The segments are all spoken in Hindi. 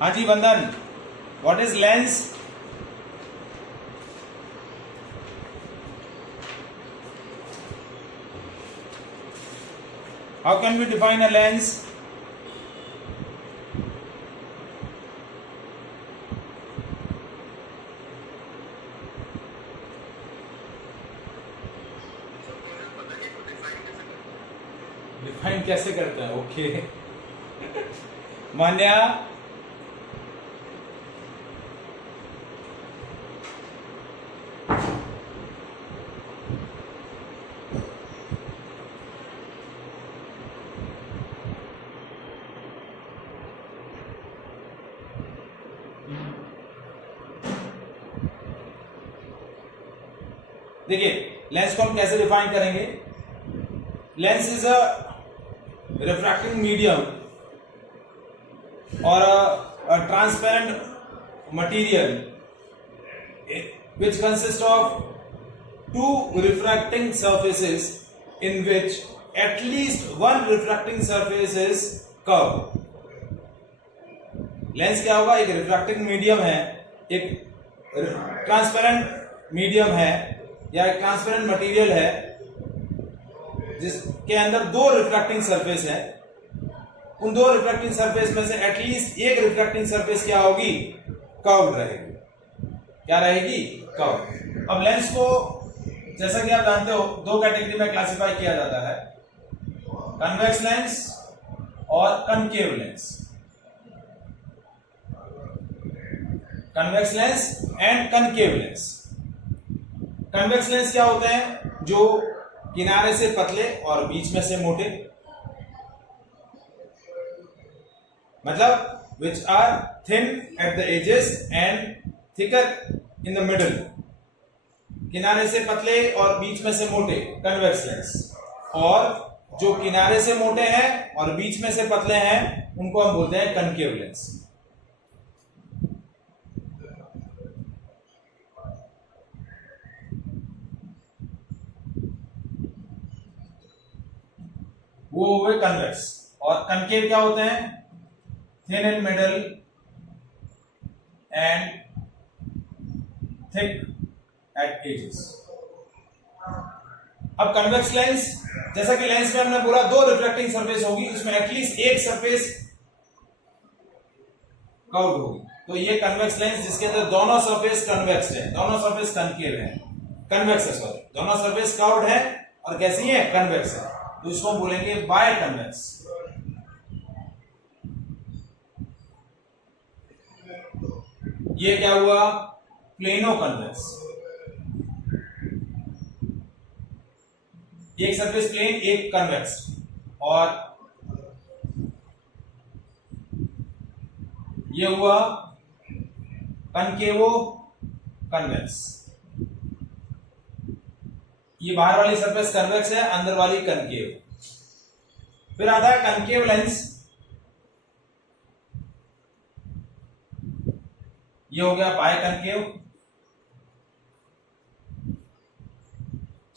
हाँ जी Vandan, what is lens? How can we define a lens? Define कैसे करते हैं? ओके मान्या, देखिए लेंस को हम कैसे डिफाइन करेंगे। Lens is a refracting medium और a transparent material which consists of two refracting surfaces in which at least one refracting surface is curved. Lens क्या होगा? एक रिफ्रैक्टिंग मीडियम है, एक ट्रांसपेरेंट मीडियम है या एक ट्रांसपेरेंट मटेरियल है जिसके अंदर दो रिफ्रैक्टिंग सरफेस है। उन दो रिफ्रैक्टिंग सरफेस में से एटलीस्ट एक रिफ्रैक्टिंग सरफेस क्या होगी? कर्व्ड रहेगी। क्या रहेगी? कर्व। अब लेंस को जैसा कि आप जानते हो दो कैटेगरी में क्लासिफाई किया जाता है, कन्वेक्स लेंस और concave lens. Convex lens and concave lens. Convex lens क्या होते हैं? जो किनारे से पतले और बीच में से मोटे, मतलब which are thin at the edges and thicker in the middle। किनारे से पतले और बीच में से मोटे, कन्वेक्स लेंस। और जो किनारे से मोटे हैं और बीच में से पतले हैं उनको हम बोलते हैं कनकेव लेंस। वो हुए कन्वेक्स। और कनकेव क्या होते हैं? Thin in middle and thick at edges. अब कन्वेक्स लेंस, जैसा कि लेंस में हमने बोला दो रिफ्लेक्टिंग सरफेस होगी, उसमें एटलीस्ट एक सरफेस कर्व्ड होगी। तो ये कन्वेक्स लेंस जिसके अंदर दोनों सरफेस कन्वेक्स है, दोनों सरफेस कनकेव है, कन्वेक्स है, सॉरी, दोनों सरफेस कर्व्ड है और कैसी है? कन्वेक्स है। तो इसको हम बोलेंगे बाय कन्वेक्स। ये क्या हुआ? Plano convex. एक सरफेस प्लेन, एक कन्वेक्स। और ये हुआ कनकेवो कन्वेक्स। ये बाहर वाली सरफेस कन्वेक्स है, अंदर वाली कनकेव। फिर आता है कनकेव लेंस। ये हो गया बाय कनकेव,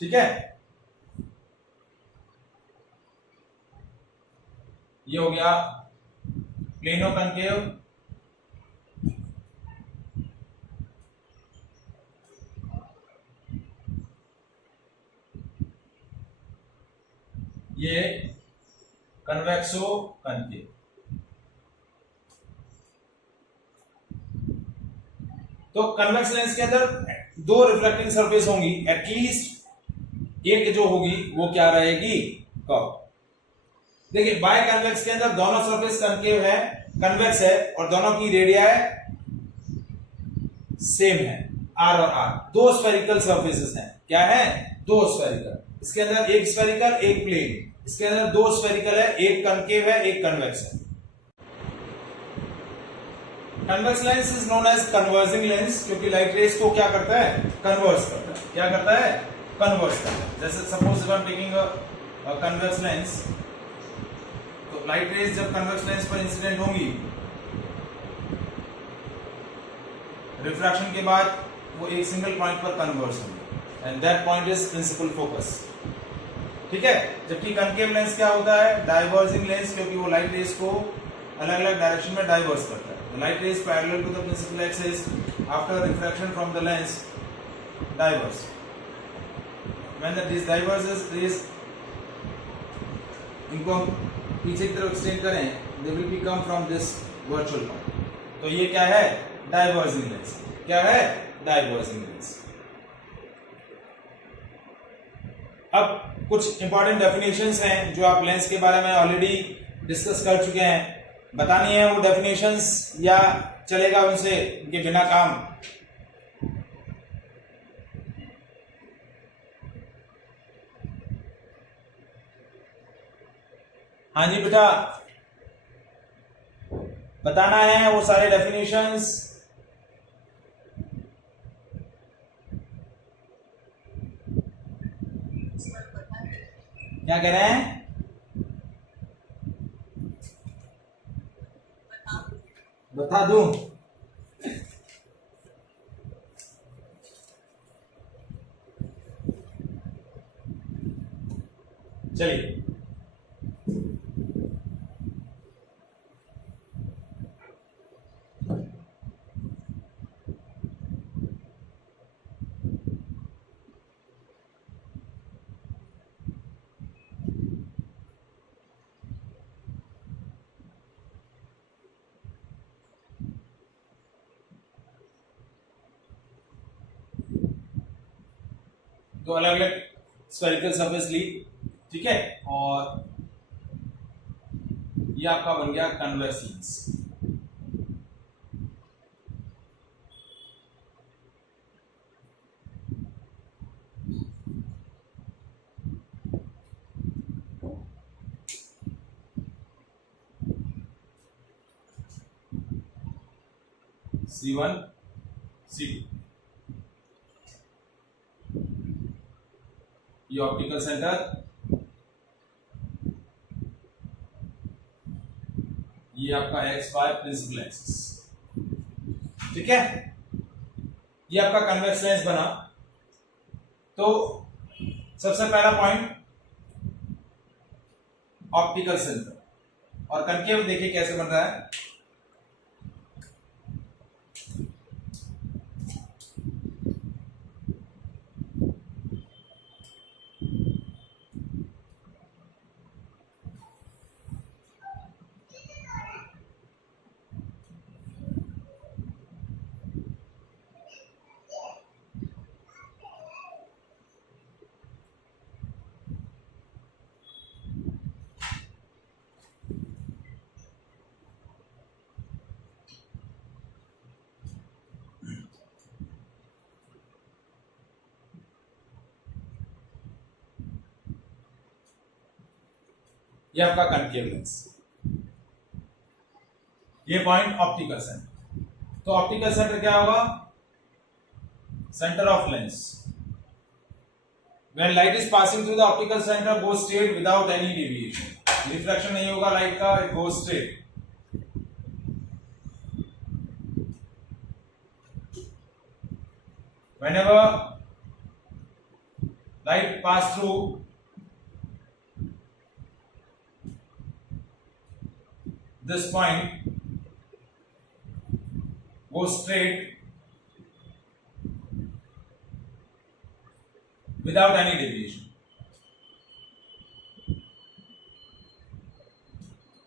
ठीक है। ये हो गया प्लेनो कनकेव। ये कन्वेक्सो कनकेव। तो कन्वेक्स लेंस के अंदर दो रिफ्लेक्टिंग सरफेस होंगी, एटलीस्ट एक जो होगी वो क्या रहेगी? कर्व। देखिए बाय कन्वेक्स के अंदर दोनों सरफेस कनकेव है, कन्वेक्स है और दोनों की रेडियाई सेम है, आर और आर। दो स्फेरिकल सरफेसेस हैं। क्या है? दो स्फेरिकल। इसके अंदर एक स्फेरिकल, एक प्लेन। इसके अंदर दो स्फेरिकल है, एक कनकेव है, एक कन्वेक्स है। Convex lens is known as converging lens, क्योंकि लाइट रेस को क्या करता है? कन्वर्स करता है। क्या करता है? कन्वर्स करता है। जैसे suppose if I am taking a convex lens, तो लाइट रेस जब कन्वेक्स लेंस पर इंसिडेंट होंगी, रिफ्रैक्शन के बाद वो एक सिंगल पॉइंट पर कन्वर्स होंगे and that point is principal focus, ठीक है। जबकि कनकेव लेंस क्या होता है? डाइवर्जिंग लेंस, क्योंकि वो लाइट रेस को अलग अलग डायरेक्शन में डाइवर्स करता है। The light rays parallel to the principal axis after refraction from the lens diverge. When this diverges rays इनको हम पीछे की तरफ एक्सटेंड करें, they will be come from this virtual point. तो ये क्या है? Diverging lens. क्या है? Diverging lens. अब कुछ इंपॉर्टेंट डेफिनेशंस हैं जो आप लेंस के बारे में ऑलरेडी डिस्कस कर चुके हैं. बतानी है वो डेफिनेशंस या चलेगा उनसे उनके बिना काम? हाँ जी बेटा, बताना है वो सारे डेफिनेशंस. क्या कह रहे हैं? बता दूं? चलिए, तो अलग अलग स्फेरिकल सरफेस ली, ठीक है, और ये आपका बन गया कन्वेक्स लेंस. C1 C2 ये ऑप्टिकल सेंटर, ये आपका एक्स वाई प्रिंसिपल एक्सिस, ठीक है. ये आपका कन्वेक्स लेंस बना. तो सबसे पहला पॉइंट ऑप्टिकल सेंटर, और कनकेव देखिए कैसे बन रहा है. ये आपका कनकेव लेंस, ये पॉइंट ऑप्टिकल सेंटर. तो ऑप्टिकल सेंटर क्या होगा? Centre of lens. When light is passing through the optical center, goes straight without any deviation. Reflection नहीं होगा लाइट का, it goes straight. Whenever light pass through this point, goes straight without any deviation.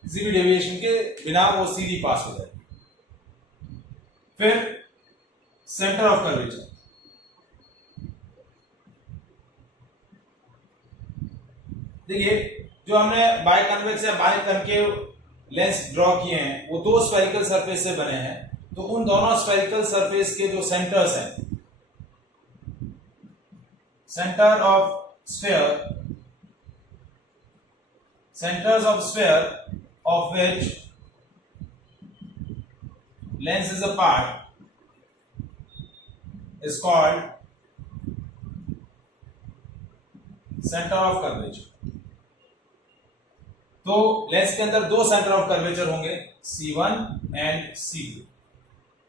किसी भी डेविएशन के बिना वो सीधी पास हो जाएगी. फिर सेंटर ऑफ कर्वेचर, देखिए जो हमने बाय कन्वेक्स या बाय कनकेव लेंस ड्रॉ किए हैं वो दो स्फेरिकल सरफेस से बने हैं. तो उन दोनों स्फेरिकल सरफेस के जो सेंटर्स हैं, centre of sphere, centers of sphere of which lens is a part is called center of curvature. तो लेंस के अंदर दो सेंटर ऑफ कर्वेचर होंगे, C1 and C2,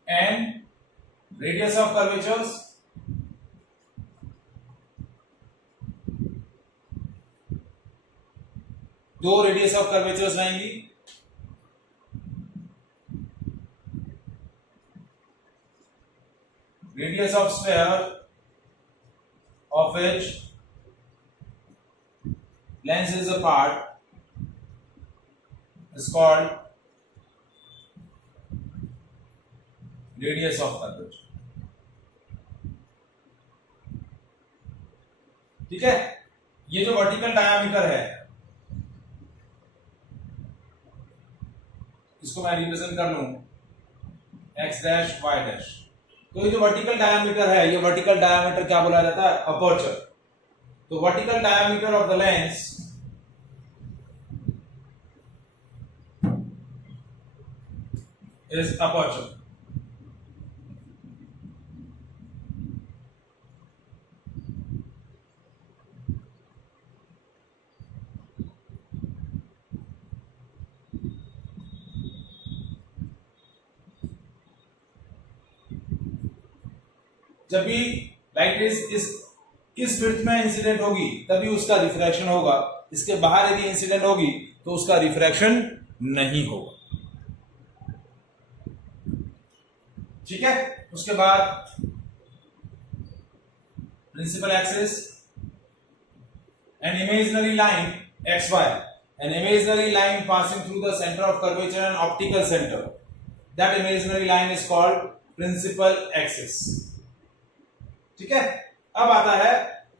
and radius of curvatures दो रेडियस ऑफ कर्वेचर्स रहेंगी, radius of sphere of which lens is a part is called radius of curvature. ठीक है, ये जो वर्टिकल डायामीटर है इसको मैं रिप्रेजेंट कर लूं x डैश y डैश। तो ये जो वर्टिकल डायामीटर है, ये वर्टिकल डायामीटर क्या बोला जाता है? अपर्चर। तो vertical diameter of the lens is aperture. जब भी लाइट रेज इस विड्थ में इंसिडेंट होगी तभी उसका रिफ्रैक्शन होगा, इसके बाहर यदि इंसिडेंट होगी तो उसका रिफ्रैक्शन नहीं होगा। ठीक है, उसके बाद principal axis an imaginary line xy, an imaginary line passing through the center of curvature and optical center, that imaginary line is called principal axis। ठीक है, अब आता है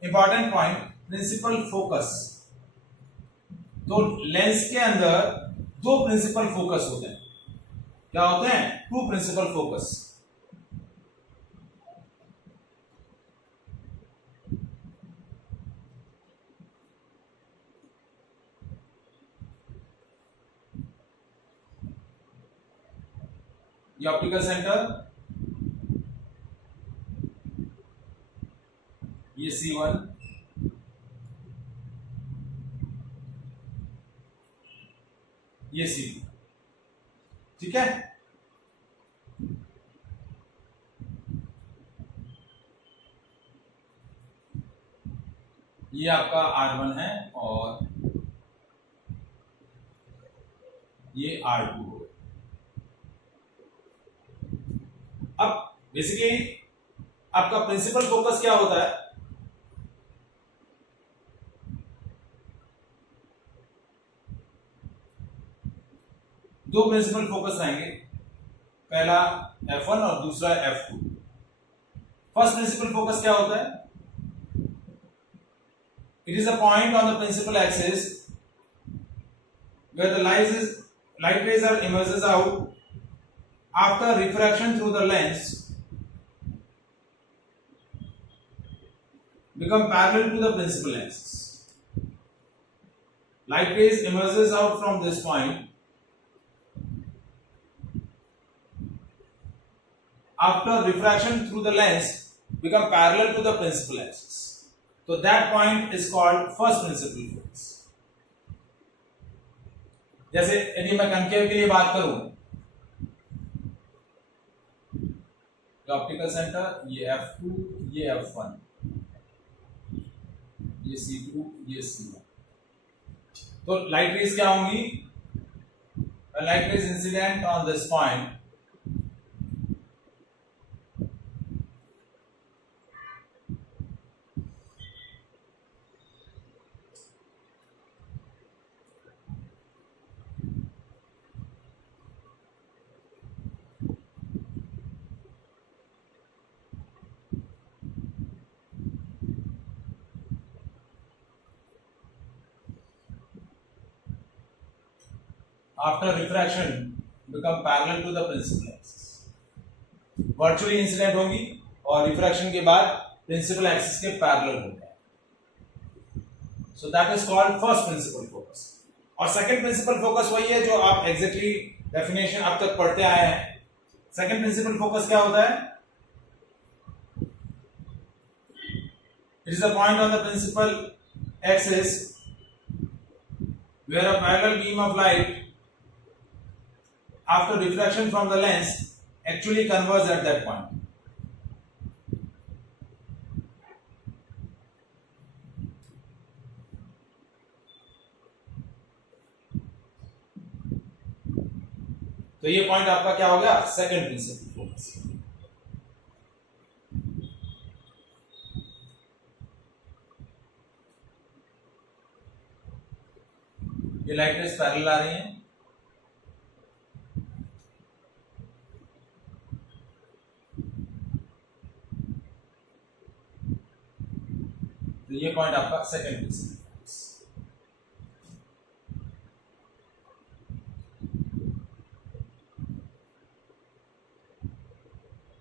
इंपॉर्टेंट पॉइंट, प्रिंसिपल फोकस। तो लेंस के अंदर दो प्रिंसिपल फोकस होते हैं। क्या होते हैं? Two principal focus. ये ऑप्टिकल सेंटर, ये C1, ये C2। ठीक है, ये आपका R1 है और ये R2 है। अब बेसिकली आपका प्रिंसिपल फोकस क्या होता है? दो प्रिंसिपल फोकस रहेंगे, पहला F1 और दूसरा F2। फर्स्ट प्रिंसिपल फोकस क्या होता है? It is a point on the principal axis where the light rays are emerges out after refraction through the lens become parallel to the principal axis. Light rays emerges out from this point after refraction through the lens become parallel to the principal axis. So that point is called first principal focus. जैसे यदि मैं कनकेव के लिए बात करूं, ऑप्टिकल सेंटर ये F2, ये F1, ये C2, ये C1। तो लाइट रेज क्या होंगी? Light rays incident on this point after refraction become parallel to the principal axis। Virtually incident होगी और रिफ्रैक्शन के बाद प्रिंसिपल एक्सिस के पैरेलल होते हैं। So that is called first principle focus. और सेकंड प्रिंसिपल फोकस वही है जो आप एग्जैक्टली डेफिनेशन अब तक पढ़ते आए हैं। सेकंड प्रिंसिपल फोकस क्या होता है? It is a point on the principal axis where a parallel beam of light after refraction from the lens actually converges at that point। तो ये पॉइंट आपका क्या हो गया? Second principal focus. ये लाइट रेज पैरेलल आ रही हैं, तो ये पॉइंट आपका second principal.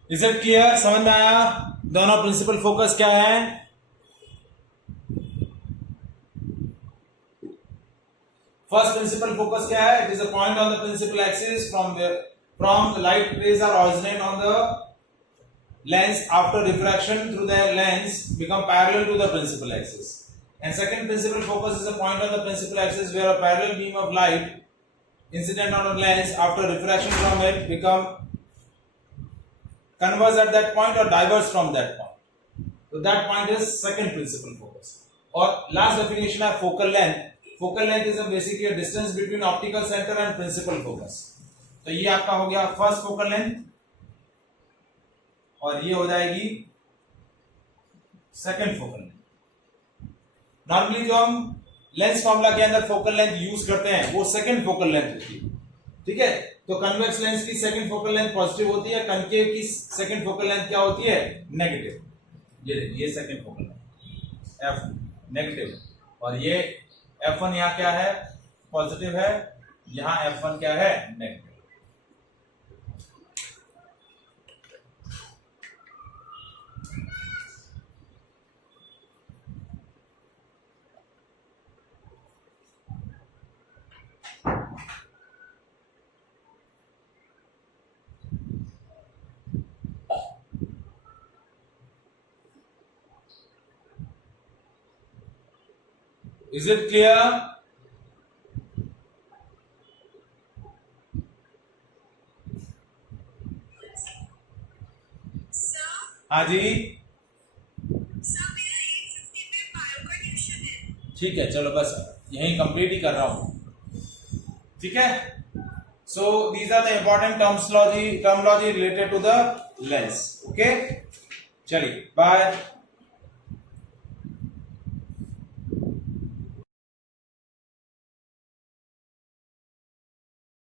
Is it clear? समझ में आया दोनों प्रिंसिपल फोकस क्या है? फर्स्ट प्रिंसिपल फोकस क्या है? It is a point on the principal axis from the light rays are originate on the lens after diffraction through the lens become parallel to the principal axis. And second principal focus is a point on the principal axis where a parallel beam of light incident on a lens after refraction from it become converge at that point or diverge from that point. So that point is second principal focus. Or last definition of focal length. Focal length is basically a distance between optical center and principal focus. तो ये आपका हो गया फर्स्ट फोकल लेंथ और ये हो जाएगी सेकंड फोकल लेंथ। नॉर्मली जो हम लेंस फॉर्मूला के अंदर फोकल लेंथ यूज करते हैं वो सेकंड फोकल लेंथ होती है, ठीक है। तो कन्वेक्स लेंस की सेकंड फोकल लेंथ पॉजिटिव होती है, कनकेव की सेकंड फोकल लेंथ क्या होती है? नेगेटिव। ये देखिए, ये second focal length F negative और ये F1 यहाँ क्या है? पॉजिटिव है, यहाँ F1 क्या है? नेगेटिव। Is it clear? हाँ जी, ठीक है, चलो बस यहीं कंप्लीट ही कर रहा हूं, ठीक है। So these are the important terminology related to the lens. Okay, चलिए बाय।